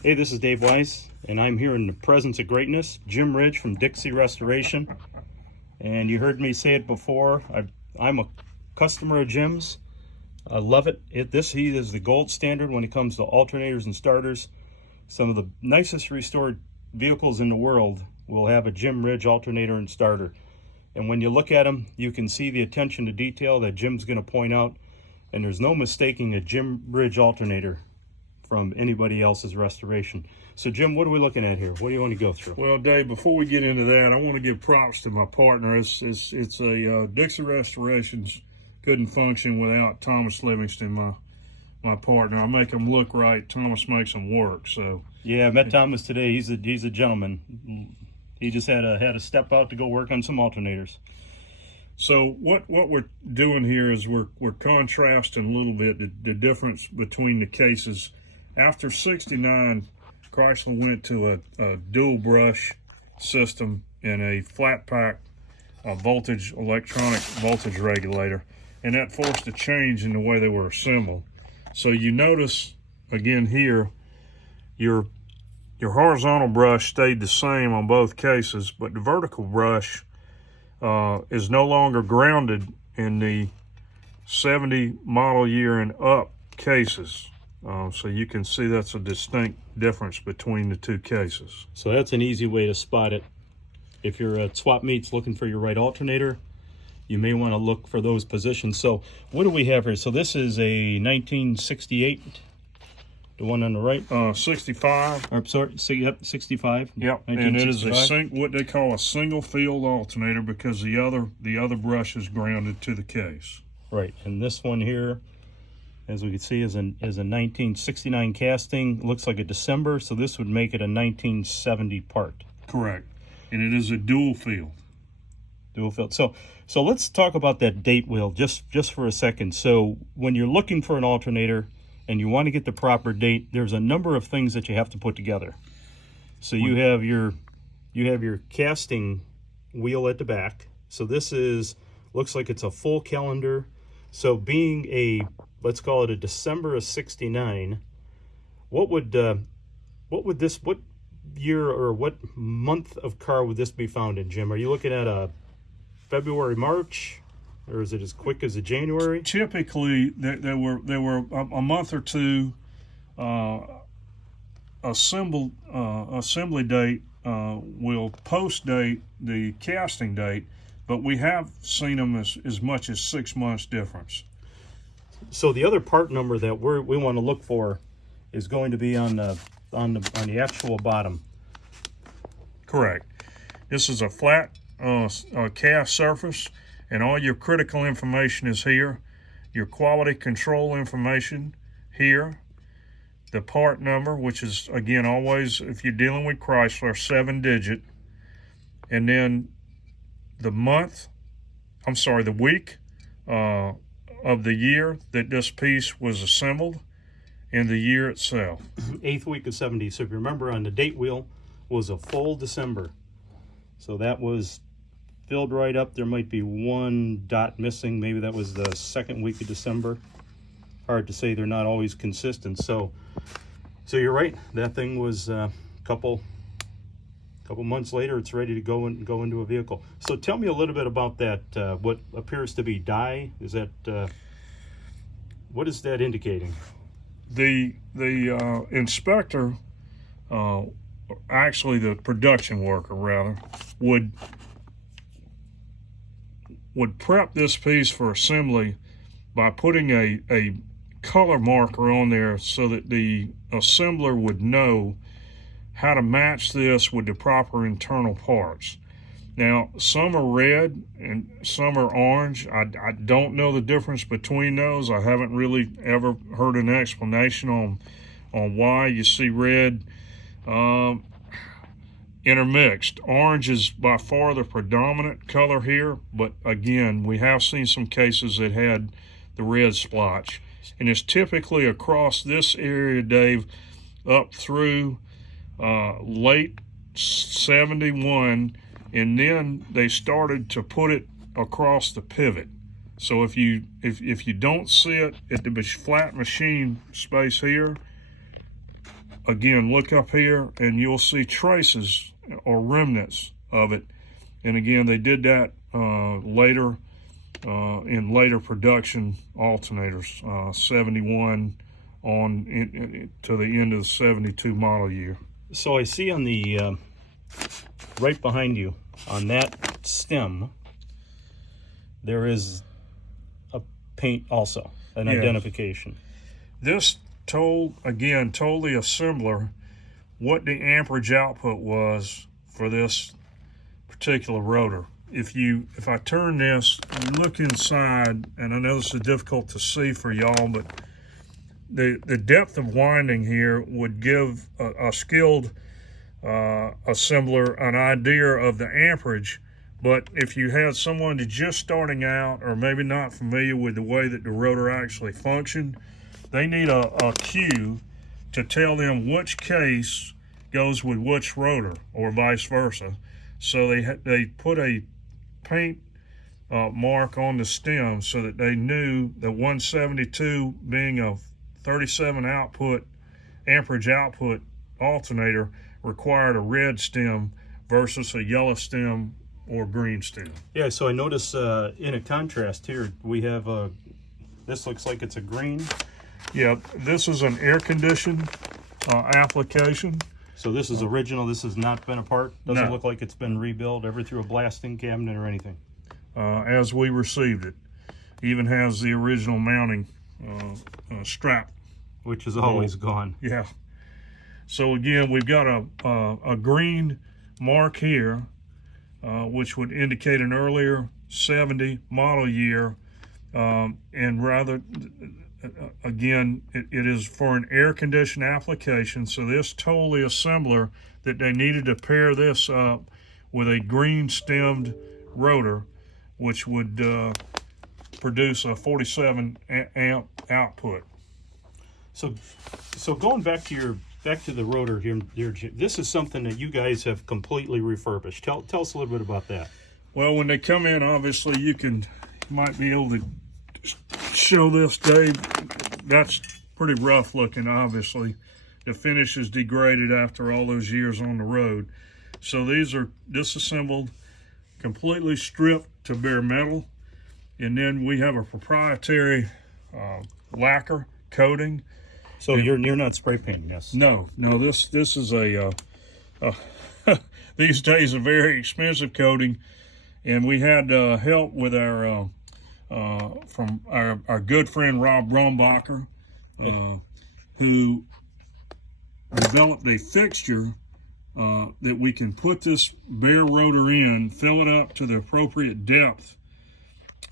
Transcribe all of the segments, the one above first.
Hey, this is Dave Weiss, and I'm here in the presence of greatness, Jim Ridge from Dixie Restoration. And you heard me say it before, I'm a customer of Jim's. I love it. He is the gold standard when it comes to alternators and starters. Some of the nicest restored vehicles in the world will have a Jim Ridge alternator and starter. And when you look at them, you can see the attention to detail that Jim's going to point out. And there's no mistaking a Jim Ridge alternator from anybody else's restoration. So Jim, what are we looking at here? What do you want to go through? Well, Dave, before we get into that, I want to give props to my partner. It's a Dixie Restorations couldn't function without Thomas Livingston, my partner. I make them look right. Thomas makes them work. So yeah, I met Thomas today. He's a gentleman. He just had to step out to go work on some alternators. So what we're doing here is we're contrasting a little bit the difference between the cases. After '69, Chrysler went to a dual brush system and a flat pack electronic voltage regulator, and that forced a change in the way they were assembled. So you notice again here, your horizontal brush stayed the same on both cases, but the vertical brush is no longer grounded in the 70 model year and up cases. So you can see that's a distinct difference between the two cases. So that's an easy way to spot it. If you're at swap meets looking for your right alternator, you may want to look for those positions. So what do we have here? So this is a 1968, the one on the right. 65. Or, sorry, 65. Yep, and it is what they call a single field alternator because the other brush is grounded to the case. Right, and this one here, as we can see, is a 1969 casting. Looks like a December, so this would make it a 1970 part. Correct, and it is a dual field. Dual field. So let's talk about that date wheel just for a second. So when you're looking for an alternator and you want to get the proper date, there's a number of things that you have to put together. So you have your casting wheel at the back. So this looks like it's a full calendar. So being let's call it a December of '69, what year or what month of car would this be found in, Jim? Are you looking at a February, March, or is it as quick as a January? Typically, there were a month or two. Assembly date will post date the casting date, but we have seen them as much as 6 months difference. So the other part number that we want to look for is going to be on the actual bottom. Correct. This is a flat cast surface, and all your critical information is here. Your quality control information here. The part number, which is, again, always, if you're dealing with Chrysler, 7-digit. And then the week of the year that this piece was assembled and the year itself. 8th week of 70. So if you remember, on the date wheel was a full December. So that was filled right up. There might be one dot missing. Maybe that was the 2nd week of December. Hard to say, they're not always consistent. So you're right. That thing was a couple months later. It's ready to go into a vehicle. So tell me a little bit about that. What appears to be dye? Is that what is that indicating? The inspector, actually the production worker rather, would prep this piece for assembly by putting a color marker on there so that the assembler would know how to match this with the proper internal parts. Now, some are red and some are orange. I don't know the difference between those. I haven't really ever heard an explanation on why you see red intermixed. Orange is by far the predominant color here, but again, we have seen some cases that had the red splotch. And it's typically across this area, Dave, up through late 71, and then they started to put it across the pivot. So if you don't see it at the flat machine space here, again, look up here and you'll see traces or remnants of it. And again, they did that later in later production alternators, 71 on to the end of the 72 model year. So I see on the right behind you on that stem, there is a paint also, an Yes. identification. This told the assembler what the amperage output was for this particular rotor. If I turn this, you look inside, and I know this is difficult to see for y'all, but the depth of winding here would give a skilled assembler an idea of the amperage. But if you had someone that's just starting out or maybe not familiar with the way that the rotor actually functioned, they need a cue to tell them which case goes with which rotor or vice versa. So they put a paint mark on the stem so that they knew that 172 being a 37 amperage output alternator required a red stem versus a yellow stem or green stem. Yeah, so I notice in a contrast here, we have this looks like it's a green. Yeah, this is an air conditioned application. So this is original, this has not been apart? Doesn't No. look like it's been rebuilt ever through a blasting cabinet or anything? As we received it. Even has the original mounting strap. Which is always gone. Yeah. So again, we've got a green mark here, which would indicate an earlier 70 model year, and rather, again, it is for an air-conditioned application, so this told the assembler that they needed to pair this up with a green-stemmed rotor, which would produce a 47 amp output. So going back to the rotor here, Jim, this is something that you guys have completely refurbished. Tell us a little bit about that. Well, when they come in, obviously you might be able to show this, Dave. That's pretty rough looking, obviously. The finish is degraded after all those years on the road. So these are disassembled, completely stripped to bare metal. And then we have a proprietary lacquer coating. So you're not spray painting this? No, this is a these days a very expensive coating, and we had help with our from our good friend Rob Brombacher, who developed a fixture that we can put this bare rotor in, fill it up to the appropriate depth,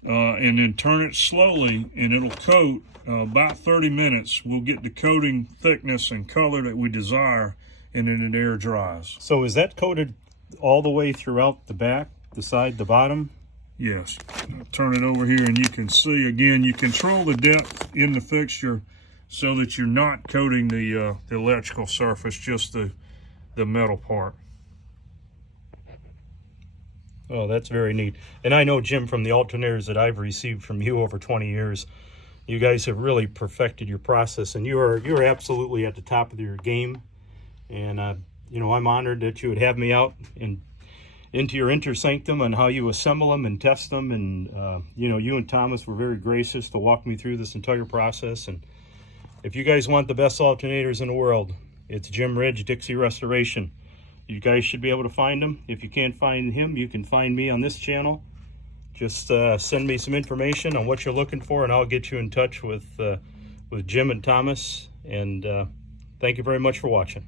and then turn it slowly, and it'll coat. About 30 minutes, we'll get the coating thickness and color that we desire, and then it air dries. So is that coated all the way throughout the back, the side, the bottom? Yes. I'll turn it over here, and you can see, again, you control the depth in the fixture so that you're not coating the electrical surface, just the metal part. Oh, that's very neat. And I know, Jim, from the alternators that I've received from you over 20 years, you guys have really perfected your process, and you're absolutely at the top of your game. And you know, I'm honored that you would have me out into your intersanctum on how you assemble them and test them. And you know, you and Thomas were very gracious to walk me through this entire process. And if you guys want the best alternators in the world, it's Jim Ridge, Dixie Restoration. You guys should be able to find him. If you can't find him, you can find me on this channel. Just send me some information on what you're looking for, and I'll get you in touch with Jim and Thomas. And thank you very much for watching.